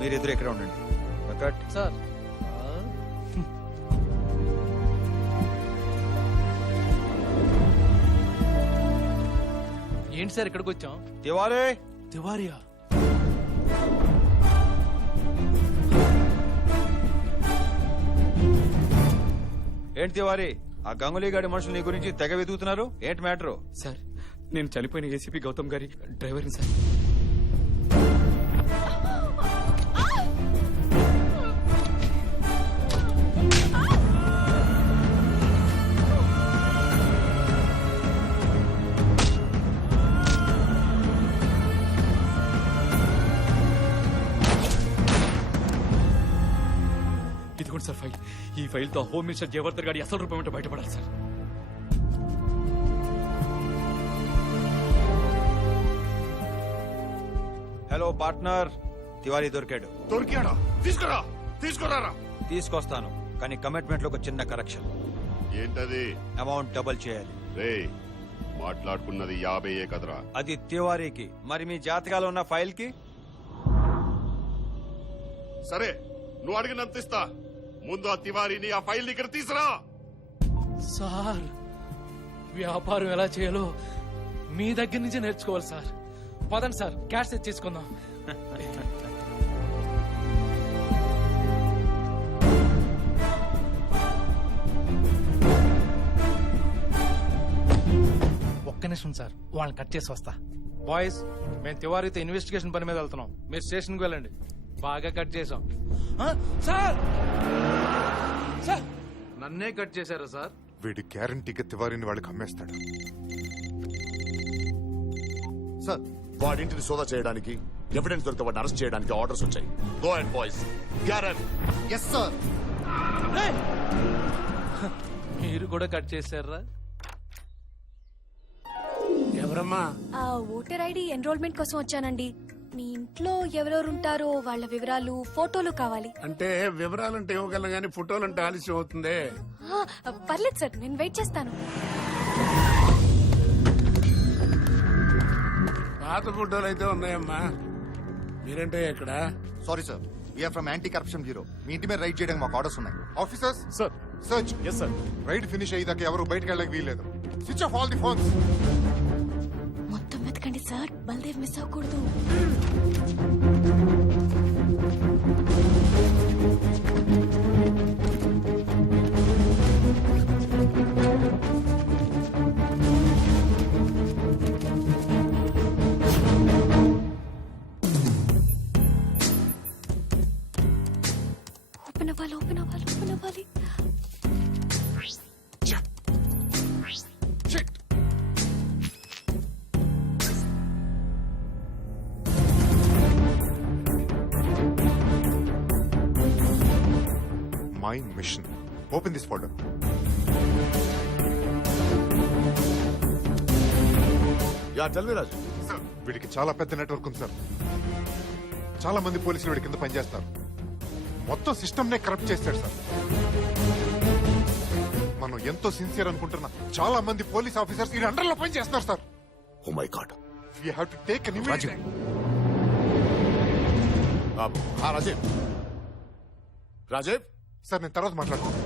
మీరిద్దరు ఎక్కడ ఉండండి. వెంకట్ సార్ ఏంటి సార్ ఇక్కడికి వచ్చాం? తివారీ తివారియా? ఏంటి తివారీ, ఆ గంగులీ గాడి మనుషులు నీ గురించి తెగ వెతుకుతున్నారు. ఏంటి మ్యాటరు? సార్ నేను చనిపోయిన ఏసీపీ గౌతమ్ గారి డ్రైవర్ని సార్. ఇదిగోండి సార్ ఫైల్. ఈ ఫైల్ తో హోమ్ మినిస్టర్ జయవర్ధన్ గారి అసలు రూపం ఏంటో బయటపడాలి సార్. హలో పార్ట్నర్, తివారీ దొరికాడు. దొరికాడా? తీసుకురా. తీసుకొస్తాను, కానీ కమిట్మెంట్ లో ఒక చిన్న కరెక్షన్. ఏంటది? అమౌంట్ డబుల్ చేయాలి. రే, మాట్లాడుకున్నది 50 కదరా. అది తివారీకి, మరి మీ జాతకాలు ఉన్న ఫైల్ కి? సరే, నువ్వు అడిగినంత ఇస్తా. ముందు ఆ తివారీని, ఆ ఫైల్ ఇక్కడ తీసురా. సార్ వ్యాపారం ఎలా చేయాలో మీ దగ్గర నుంచి నేర్చుకోవాలి సార్. పదండి సార్, క్యాష్ తెచ్చేసుకుందాం. ఒక్క నిమిషం సార్, వాళ్ళని కట్ చేసి వస్తా. బాయ్స్, మేము తివారీతో ఇన్వెస్టిగేషన్ పని మీద వెళ్తున్నాం. మీరు స్టేషన్కి వెళ్ళండి. బాగా కట్ చేసాం. సార్ సార్, నన్నే కట్ చేశారా సార్? వీడి గ్యారంటీగా తివారీని వాళ్ళకి అమ్మేస్తాడు. సార్, వాడింటిని సోదా చేయడానికి, ఎవిడెన్స్ దొరికితే వాడిని అరెస్ట్ చేయడానికి ఆర్డర్స్ వచ్చాయి. Go and boys. గ్యారెంట్. Yes sir. మీరు కూడా కట్ చేశారా? ఎవరమ్మా? ఆ ఓటర్ ఐడి ఎన్రోల్మెంట్ కోసం వచ్చానండి. మీ ఇంట్లో ఎవరెవరు ఉంటారో వాళ్ళ వివరాలు, ఫోటోలు కావాలి. అంటే వివరాలంటే ఇవ్వగలను గానీ ఫోటోలంటే ఆలస్యం అవుతుంది. పర్లేదు సార్, నేను వెయిట్ చేస్తాను. పాత ఫోటోలు అయితే ఉన్నాయమ్మా. మీరంటే ఎక్కడ? Sorry sir, we're from anti corruption bureau. మీ ఇంటి మీద రైడ్ చేయడానికి మాకు ఆర్డర్స్ ఉన్నాయి. Officers sir search. Yes sir. Raid finish అయ్యేదాకా ఎవరు బయటకు వెళ్ళడానికి వీల్లేదు. Switch off all the phones. మొత్తం వెతకండి సార్, బల్దేవ్ మిస్ అవ్వకూడదు. ఓపెన్ అవ్వాలి, ఓపెన్ అవ్వాలి, ఓపెన్ అవ్వాలి. My mission. Open this folder. Yeah tell me Raju. Sir, వీడికి చాలా పెద్ద నెట్వర్క్ ఉంది సార్. చాలా మంది పోలీసులు వీడి కింద పనిచేస్తారు. మొత్తం సిస్టమ్ నే కరప్ట్ చేస్తాడు సార్. మనం ఎంతో సిన్సియర్ అనుకుంటున్నా చాలా మంది పోలీస్ ఆఫీసర్స్ ఈ అండర్ లో పని చేస్తారు sir. Oh my god. We have to take an immediate. Rajiv. Rajiv sir, నేను తర్వాత మాట్లాడతాను.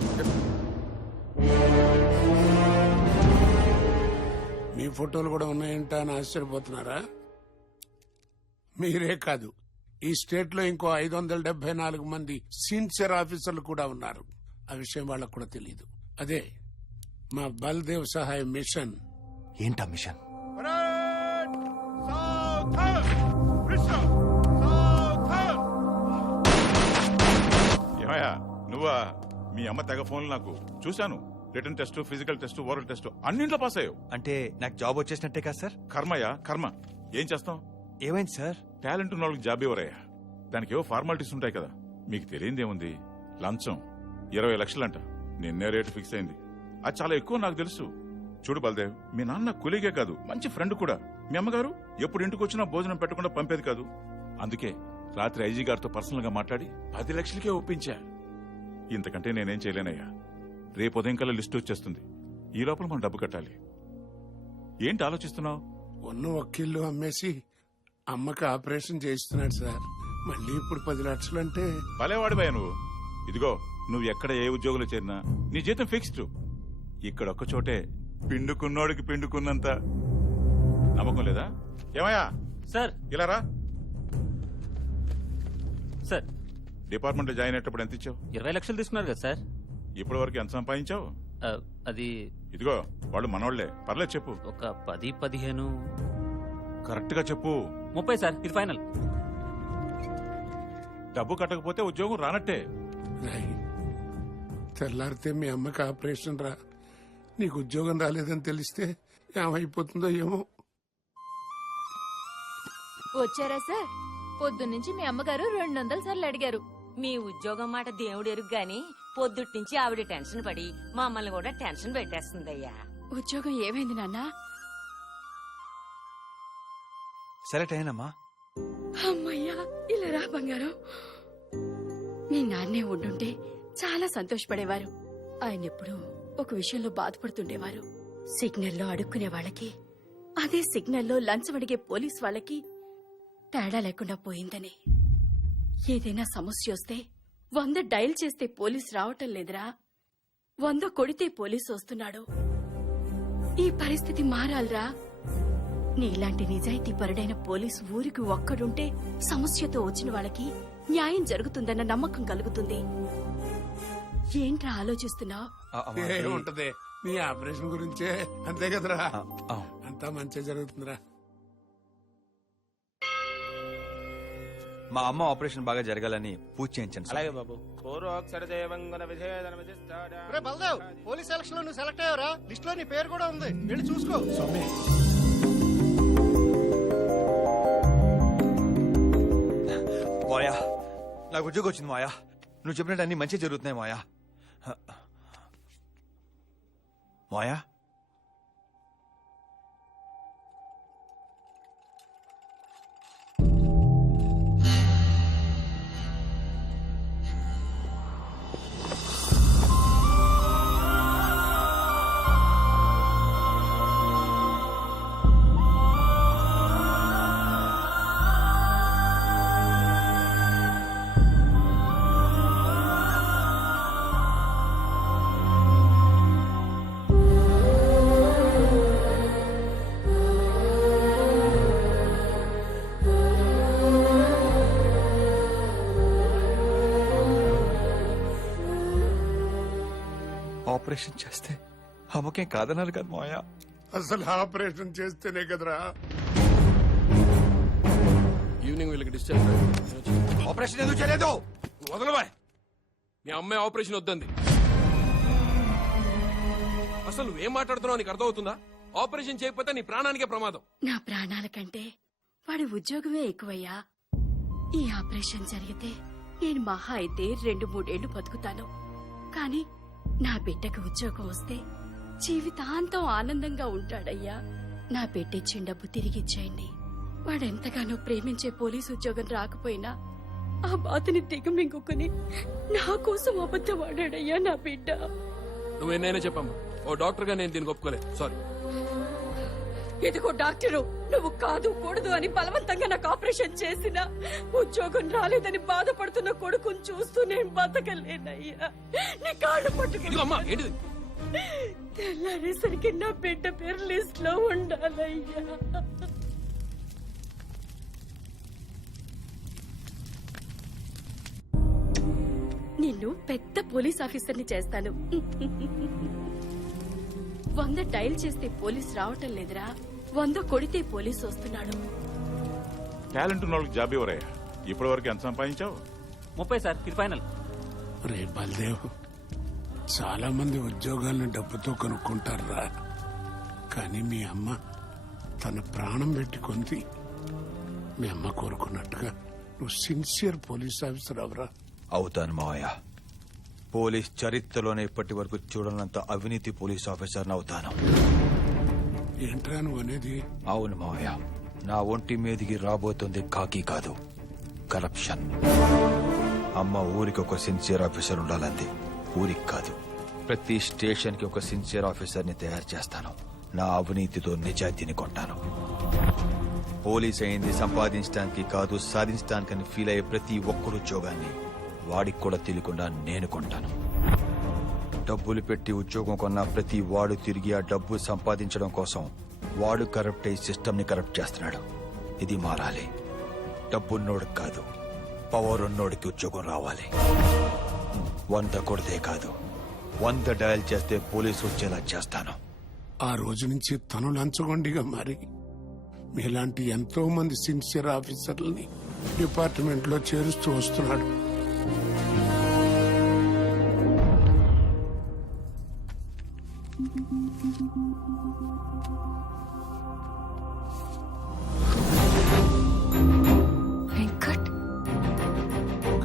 మీ ఫోటోలు కూడా ఉన్నాయంట అని ఆశ్చర్యపోతున్నారా? మీరే కాదు, ఈ స్టేట్ లో ఇంకో 574 మంది సీనియర్ ఆఫీసర్లు కూడా ఉన్నారు. ఆ విషయం వాళ్ళకు కూడా తెలియదు. అదే మా బల్దేవ్ సహాయ మిషన్. ఏంటా మిషన్? ఏమయ్యా నువ్వా? మీ అమ్మ తెగ ఫోన్లు నాకు చూశాను. Return test, physical test, oral test అన్నింట్లో పాస్ అయ్యావు. అంటే నాకు జాబ్ వచ్చేసినట్టే కదా సార్? కర్మయ్యా కర్మ. ఏం చేస్తాం? ఏమైంది సార్? టాలెంట్ ఉన్న వాళ్ళకి జాబ్ ఇవ్వరయ్యా. దానికి ఏవో ఫార్మాలిటీస్ ఉంటాయి కదా. మీకు తెలియందేముంది? లంచం 20 లక్షలంట. నిన్నే రేటు ఫిక్స్ అయింది. అది చాలా ఎక్కువ నాకు తెలుసు. చూడు బల్దేవ్, మీ నాన్న కొలీగే కాదు, మంచి ఫ్రెండ్ కూడా. మీ అమ్మగారు ఎప్పుడు ఇంటికి వచ్చినా భోజనం పెట్టకుండా పంపేది కాదు. అందుకే రాత్రి ఐజీ గారితో పర్సనల్ గా మాట్లాడి 10 లక్షలకే ఒప్పించా. ఇంతకంటే నేనేం చేయలేనయ్యా. రేపు ఉదయం కల్లా లిస్టు వచ్చేస్తుంది. ఈ లోపల మనం డబ్బు కట్టాలి. ఏంటి ఆలోచిస్తున్నావు? ఉన్న వకీళ్ళు అమ్మేసి అమ్మకి ఆపరేషన్ చేయిస్తున్నాడు సార్. మళ్ళీ ఇప్పుడు 10 లక్షలు అంటే భలేవాడిపోయా నువ్వు. ఇదిగో నువ్వు ఎక్కడ ఏ ఉద్యోగంలో చేరినా నీ జీతం ఫిక్స్డ్. ఇక్కడ ఒక్క చోటే పిండుకున్నోడికి పిండుకున్నంత నమ్మకం లేదా? ఏమయ్యా సార్ ఇలా రా. సార్ డిపార్ట్మెంట్ లో జాయిన్ అయ్యేటప్పుడు ఎంత ఇచ్చావు? 20 లక్షలు తీసుకున్నారు కదా సార్. ఇప్పటి వరకు ఎంత సంపాదించావు? అది ఇదిగో వాళ్ళు మనోళ్లే, పర్లేదు చెప్పు. ఒక 10-15. కరెక్ట్ గా చెప్పు. 30 సార్, ఇది ఫైనల్. డబ్బు కట్టకపోతే ఉద్యోగం రానట్టే. రాయి తెల్లారితే మీ అమ్మకి ఆపరేషన్ రా. నీకు ఉద్యోగం రాలేదని తెలిస్తే ఏమైపోతుందో ఏమో. వచ్చారా సార్? పొద్దున్నుంచి మీ అమ్మగారు 200 సార్లు అడిగారు. మీ ఉద్యోగం మాట దేవుడు ఎరుగు గాని పొద్దుట్నుంచి ఆవిడ టెన్షన్ పడి మమ్మల్ని కూడా టెన్షన్ పెట్టేస్తుందయ్యా. ఉద్యోగం ఏమైంది నాన్న? సెలెక్ట్ అయ్యానమ్మా. అమ్మయ్యా, ఇలా రా బంగారం. మీ నాన్నే ఉండుంటే చాలా సంతోషపడేవారు. ఆయన ఎప్పుడు ఒక విషయంలో బాధపడుతుండేవారు. సిగ్నల్లో అడుక్కునే వాళ్ళకి, అదే సిగ్నల్లో లంచం అడిగే పోలీస్ వాళ్ళకి తేడా లేకుండా పోయిందని. ఏదైనా సమస్య వస్తే 100 డయల్ చేస్తే పోలీస్ రావటం లేదురా, 100 కొడితే పోలీసు వస్తున్నాడు. ఈ పరిస్థితి మారాలరా. నీలాంటి నిజాయితీ పరుడైన పోలీసు ఊరికి ఒక్కడుంటే సమస్యతో వచ్చిన వాళ్ళకి న్యాయం జరుగుతుందన్న నమ్మకం కలుగుతుంది. ఏంట్రా ఆలోచిస్తున్నావు? ఏముంటది, నీ ఆపరేషన్ గురించే. అంతే కదరా, అంతా మంచిగా జరుగుతుందిరా. మా అమ్మ ఆపరేషన్ బాగా జరగాలని పూజ చేయించండి సార్. అలాగే బాబు. బల్దేవ్, పోలీస్ సెలక్షన్ లో నువ్వు సెలెక్ట్ అయ్యావరా? లిస్ట్ లో నీ పేరు కూడా ఉంది, వెళ్ళి చూసుకో. మాయా, నాకు ఉద్యోగం వచ్చింది మాయా. నువ్వు చెప్పినట్టు అన్ని మంచి జరుగుతున్నాయి మాయా. మాయా, ఆపరేషన్ చేస్తే అమ్మకేం కాదన్నారు కదా మాయా. అసలు ఆపరేషన్ చేస్తేనే కదరా. ఈవినింగ్ వీళ్ళకి డిశ్చార్జ్. ఆపరేషన్ ఎందుకు చేయలేదు? వదలబాయ్, మీ అమ్మాయి ఆపరేషన్ వద్దంది. అసలు నువ్వేం మాట్లాడుతున్నావు నీకు అర్థమవుతుందా? ఆపరేషన్ చేయకపోతే నీ ప్రాణానికే ప్రమాదం. నా ప్రాణాల కంటే వాడి ఉద్యోగమే ఎక్కువయ్యా. ఈ ఆపరేషన్ జరిగితే నేను మహా అయితే 2-3 ఏళ్లు బతుకుతాను. కానీ నా బిడ్డకు ఉద్యోగం వస్తే జీవితాంతం ఆనందంగా ఉంటాడయ్యా. నా బిడ్డిచ్చిన డబ్బు తిరిగిచ్చేయండి. వాడెంతగానో ప్రేమించే పోలీసు ఉద్యోగం రాకపోయినా ఆ బాధని దిగమింగుకుని నా కోసం అబద్ధం ఆడాడయ్యా నా బిడ్డ. నువ్వేనైనా చెప్పమ్మా, ఓ డాక్టర్ గా నేను దీనికి ఒప్పుకోలేదు. సారీ. ఇదిగో డాక్టరు, నువ్వు కాదు కూడదు అని బలవంతంగా నాకు ఆపరేషన్ చేసిన ఉద్యోగం రాలేదని బాధపడుతున్న కొడుకుని చూస్తూ నేను బతకలేనయ్యా. నీ కాళ్ళు పట్టుకుని తెల్లారేసరికి నా బిడ్డ పేరు లిస్ట్ లో ఉండాలయ్యా. నిన్ను పెద్ద పోలీస్ ఆఫీసర్ని చేస్తాను. 100 డయల్ చేస్తే పోలీస్ రావటం లేదురా, 100 కొడితే పోలీసు వస్తున్నాడు. టాలెంట్ ఉన్న వాళ్ళకి జాబ్ ఇవ్వరయ్యా. ఇప్పటి వరకు ఎంత సంపాదించావు? 30 సార్, ఇది ఫైనల్. రే బల్దేవ్, చాలా మంది ఉద్యోగాలను డబ్బుతో కొనుక్కుంటారా. కానీ మీ అమ్మ తన ప్రాణం పెట్టి కొంది. మీ అమ్మ కోరుకున్నట్టుగా నువ్వు సిన్సియర్ పోలీస్ ఆఫీసర్ అవరా. అవుతాను మావయ్య. పోలీస్ చరిత్రలోనే ఇప్పటి వరకు చూడనంత అవినీతి పోలీస్ ఆఫీసర్ అవుతాను. ఏంట్రా నువ్వు అనేది? అవును మావయ్య, నా ఒంటి మీదికి రాబోతుంది కాకి కాదు, కరప్షన్. అమ్మ ఊరికి ఒక సిన్సియర్ ఆఫీసర్ ఉండాలంది, ఊరికి కాదు. ప్రతి స్టేషన్ కి ఒక సిన్సియర్ ఆఫీసర్ ని తయారు చేస్తాను. నా అవినీతితో నిజాయితీని కొంటాను. పోలీస్ అయింది సంపాదించడానికి కాదు సాధించడానికని ఫీల్ అయ్యే ప్రతి ఒక్కరు ఉద్యోగాన్ని వాడికి కూడా తెలియకుండా నేను కొంటాను. డబ్బులు పెట్టి ఉద్యోగం కొన్న ప్రతి వాడు తిరిగి ఆ డబ్బు సంపాదించడం కోసం వాడు కరప్ట్ అయ్యి సిస్టమ్ ని కరప్ట్ చేస్తున్నాడు. ఇది మారాలి. డబ్బున్నోడికి కాదు, పవర్ ఉన్నోడికి ఉద్యోగం రావాలి. 100 కొడితే కాదు, 100 డయల్ చేస్తే పోలీసు వచ్చేలా చేస్తాను. ఆ రోజు నుంచి తను లంచగొండిగా మారి మీలాంటి ఎంతో మంది సిన్సియర్ ఆఫీసర్లని డిపార్ట్మెంట్ లో చేరుస్తూ వస్తున్నాడు. వెంకట్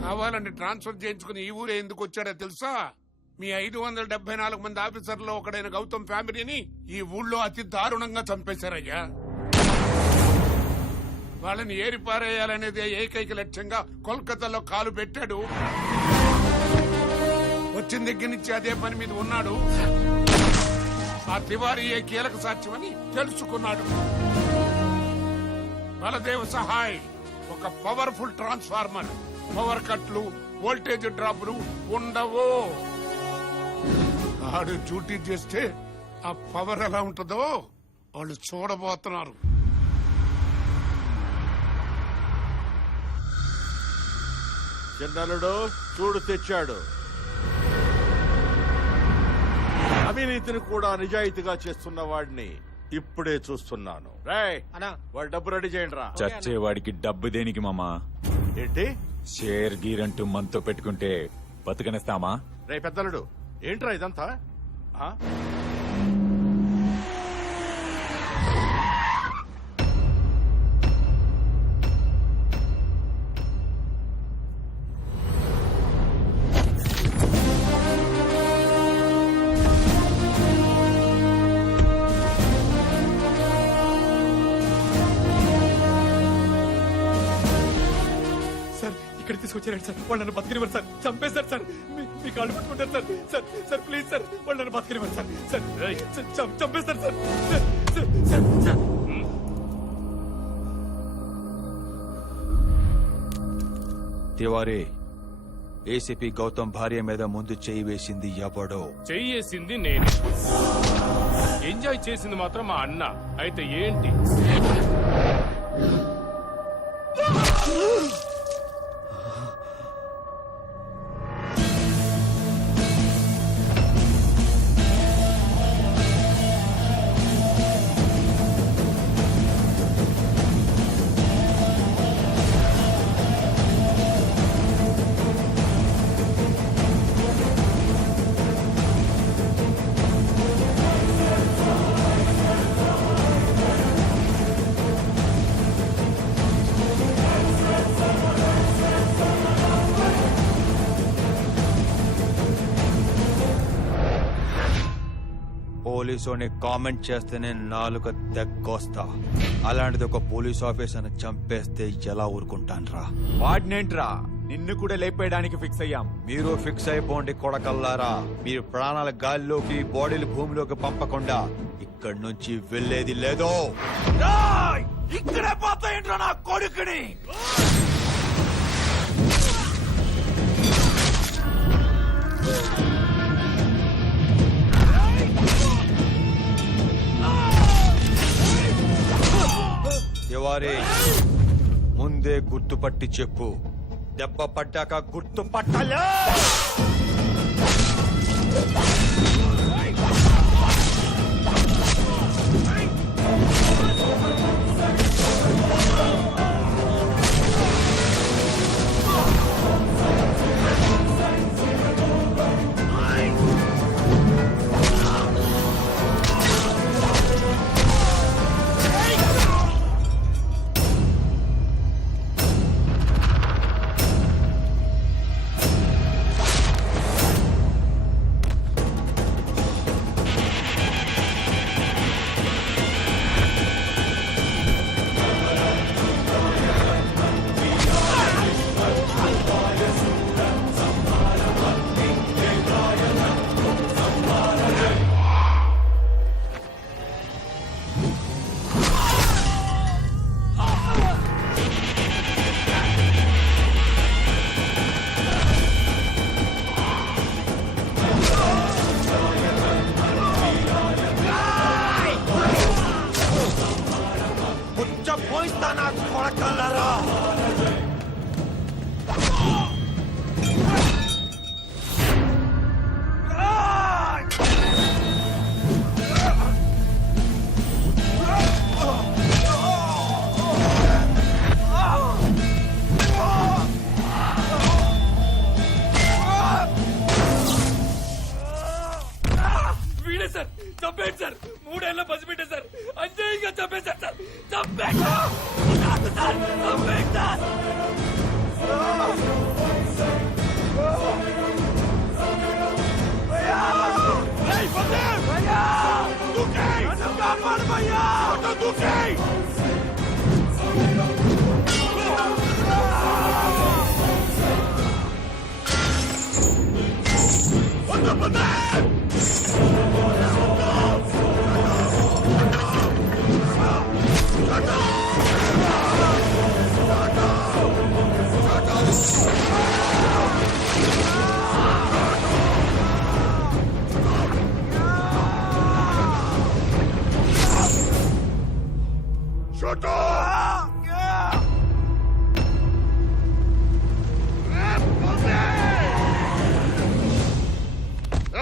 కావాలని ట్రాన్స్ఫర్ చేయించుకుని ఈ ఊరే ఎందుకు వచ్చాడో తెలుసా? మీ 574 మంది ఆఫీసర్లో ఒకడైన గౌతమ్ ఫ్యామిలీని ఈ ఊళ్ళో అతి దారుణంగా చంపేశారయ్యా. వాళ్ళని ఏరిపారేయాలనేదే ఏకైక లక్ష్యంగా కోల్కతాలో కాలు పెట్టాడు. వచ్చిన దగ్గర నుంచి అదే పని మీద ఉన్నాడు. ఆ తివారీ ఏ కీలక సాక్ష్యమని తెలుసుకున్నాడు. బలదేవ్ సహాయ్ ఒక పవర్ఫుల్ ట్రాన్స్ఫార్మర్. పవర్ కట్లు, వోల్టేజ్ డ్రాపులు ఉండవు. ఆడు డ్యూటీ చేస్తే ఆ పవర్ ఎలా ఉంటుందో వాళ్ళు చూడబోతున్నారు. చిన్నలుడు చూడు తెచ్చాడు. అవినీతిని కూడా నిజాయితీగా చేస్తున్న వాడిని ఇప్పుడే చూస్తున్నాను. రేయ్ వాడి డబ్బు రెడీ చేయండి రా. చచ్చేవాడికి డబ్బు దేనికి మామా? ఏంటి షేర్ గీరంటూ మనతో పెట్టుకుంటే బతుకనిస్తామా? రే పెద్దలుడు ఏంట్రా ఇదంతా? ఆ? సార్ ఇక్కడ తీసుకొచ్చారండి సార్. వాళ్ళు నన్ను బతికినివ్వరు సార్. చంపేశారు సార్. మీ కాళ్ళు పట్టుకుంటారు sir. Sir sir please sir, వాళ్ళు నన్ను బతికినివ్వరు సార్. సార్ చంపేస్తారు sir. Sir sir Tiwari, ACP Gautam భార్య మీద ముందు చేయి వేసింది ఎవడో? చెయ్యేసింది నేనే. ఎంజాయ్ చేసింది మాత్రం మా అన్న. అయితే ఏంటి? పోలీసుని కామెంట్ చేస్తేనే నాలుక తెగ్గొస్తా. అలాంటిది ఒక పోలీస్ ఆఫీసర్ని చంపేస్తే ఎలా ఊరుకుంటాన్రా? వాడినేంట్రా నిన్ను కూడా లేపేయడానికి ఫిక్స్ అయ్యాం. మీరు ఫిక్స్ అయిపోండి కొడకల్లారా. మీరు ప్రాణాల గాల్లోకి, బాడీలు భూమిలోకి పంపకుండా ఇక్కడి నుంచి వెళ్లేది లేదో. ఇక్కడే పోతాయంట్రా నా కొడుకుని. తివారీ, ముందే గుర్తుపట్టి చెప్పు. దెబ్బ పడ్డాక గుర్తుపట్టాలా?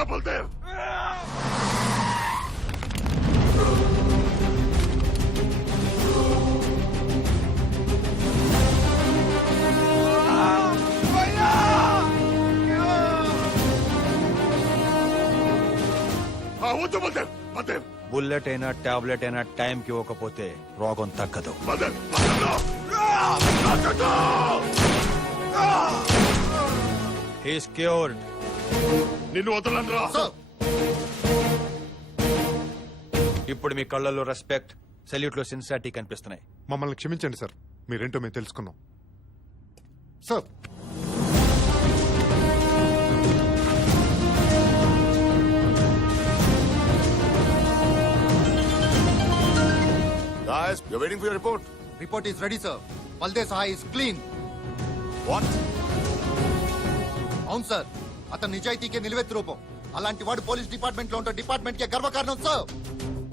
బల్దేవ్ వద్దు బల్దేవ్ బల్దేవ్ బుల్లెట్ అయినా టాబ్లెట్ అయినా టైంకి ఇవ్వకపోతే రోగం తగ్గదు. Baldev he's cured. నిన్ను వదలనురా. ఇప్పుడు మీ కళ్ళల్లో రెస్పెక్ట్, సెల్యూట్ లో సిన్సియారిటీ కనిపిస్తున్నాయి. మమ్మల్ని క్షమించండి సార్, మీరేంటో మేము తెలుసుకున్నాం sir. Guys, you're waiting for your report. Report is ready sir. Baldev Saha is clean. What? అవును సార్, అతను నిజాయితీకే నిలువెత్తు రూపం. అలాంటి వాడు పోలీస్ డిపార్ట్మెంట్ లో ఉంటే డిపార్ట్మెంట్ కే గర్వకారణం sir.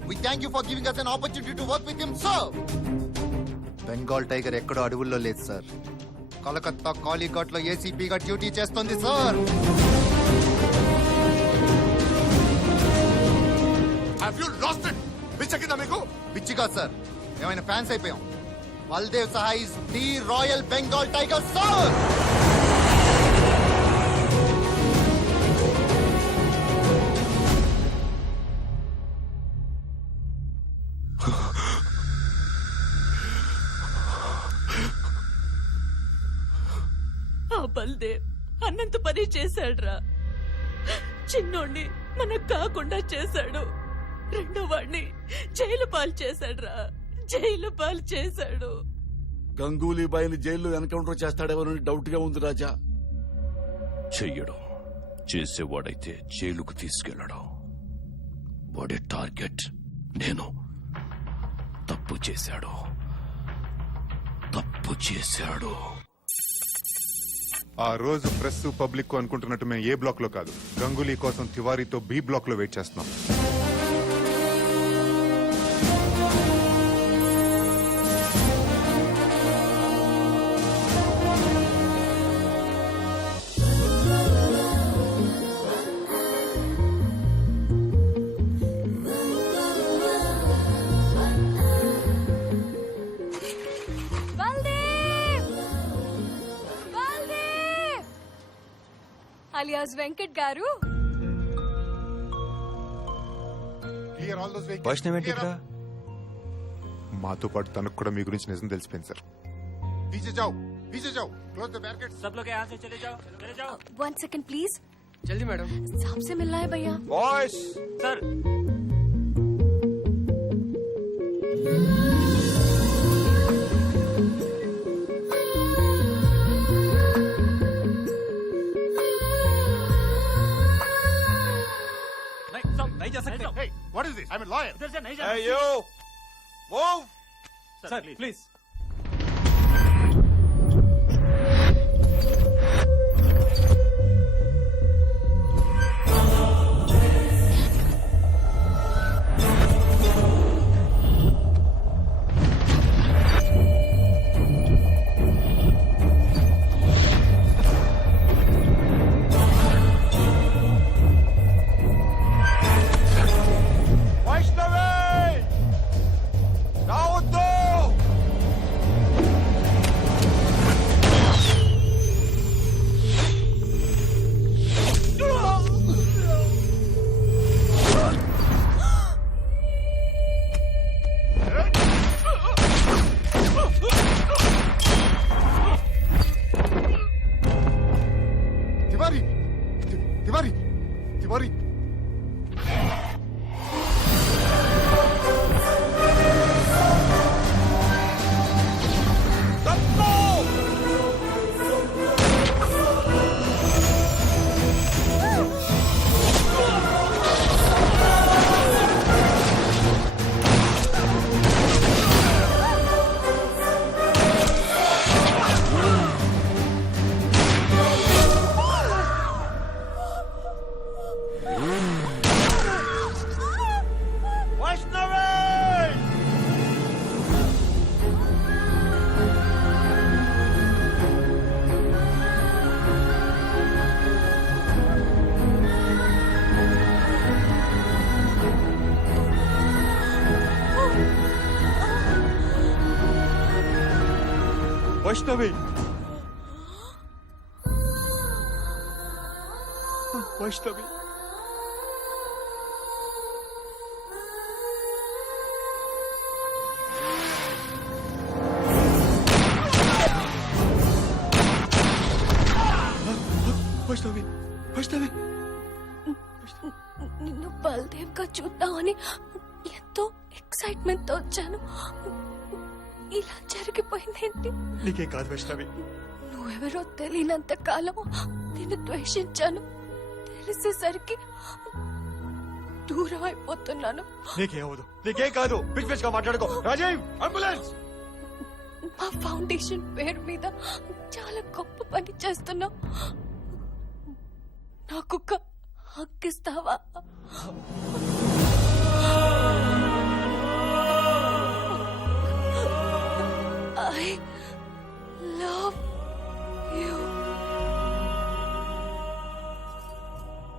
We thank you for giving us an opportunity to work with him sir. Bengal tiger ఎక్కడో అడవుల్లో లేదు సార్, కలకత్తా కాళీఘాట్ లో ఏసీపీగా డ్యూటీ చేస్తుంది sir. Have you lost it? పిచ్చెక్కిందా మీకు? పిచ్చిగా సార్, ఏమైనా ఫ్యాన్స్ అయిపోయాం. Baldev Saha is the royal Bengal tiger sir. ఆ బల్దేవ్ అన్నంత పని చేశాడ్రా. చిన్నోడిని మనకు కాకుండా చేశాడు, రెండో వాడిని జైలు పాలు చేశాడ్రా, జైలు పాలు చేశాడు. గంగూలీ బాయిని జైల్లో ఎన్కౌంటర్ చేస్తాడేమోనని డౌట్ గా ఉంది రాజా. చెయ్యడం, చేసేవాడైతే జైలుకు తీసుకెళ్లడం. వాడి టార్గెట్ నేను. తప్పు చేశాడు, తప్పు చేశాడు. ఆ రోజు ప్రెస్ పబ్లిక్ అనుకుంటున్నట్టు మేము ఏ బ్లాక్ లో కాదు, గంగూలీ కోసం తివారీతో బి బ్లాక్ లో వెయిట్ చేస్తున్నాం. అలియాస్ వెంకట్ గారు. వైష్ణవ్ ఏంటి ఇక్కడ? మాతో పాటు తనకు కూడా మీ గురించి నిజం తెలిసిపోయింది సార్. One second please. జల్దీ మేడం. साहब से मिलना है भैया. Boys sir Hey, what is this? I'm a lawyer. Hey you, move. Sir, please. Vaishnavi Vaishnavi Vaishnavi Vaishnavi నిన్ను బల్దేవ్ గా చూద్దామని ఎంతో ఎక్సైట్మెంట్ తో వచ్చాను. ఇలా జరిగిపోయిందేంటి? నీకేం కాదు వైష్ణవి. నువ్వెవరో తెలియనంత కాలం నిన్ను ద్వేషించాను. తెలిసేసరికి దూరం అయిపోతున్నాను. నీకేమవదు, నీకేం కాదు. పిచ్ పిచ్ గా మాట్లాడుకో. రాజీవ్, అంబులెన్స్. మా ఫౌండేషన్ పేరు మీద చాలా గొప్ప పని చేస్తున్నావు. నాకు హక్కిస్తావా?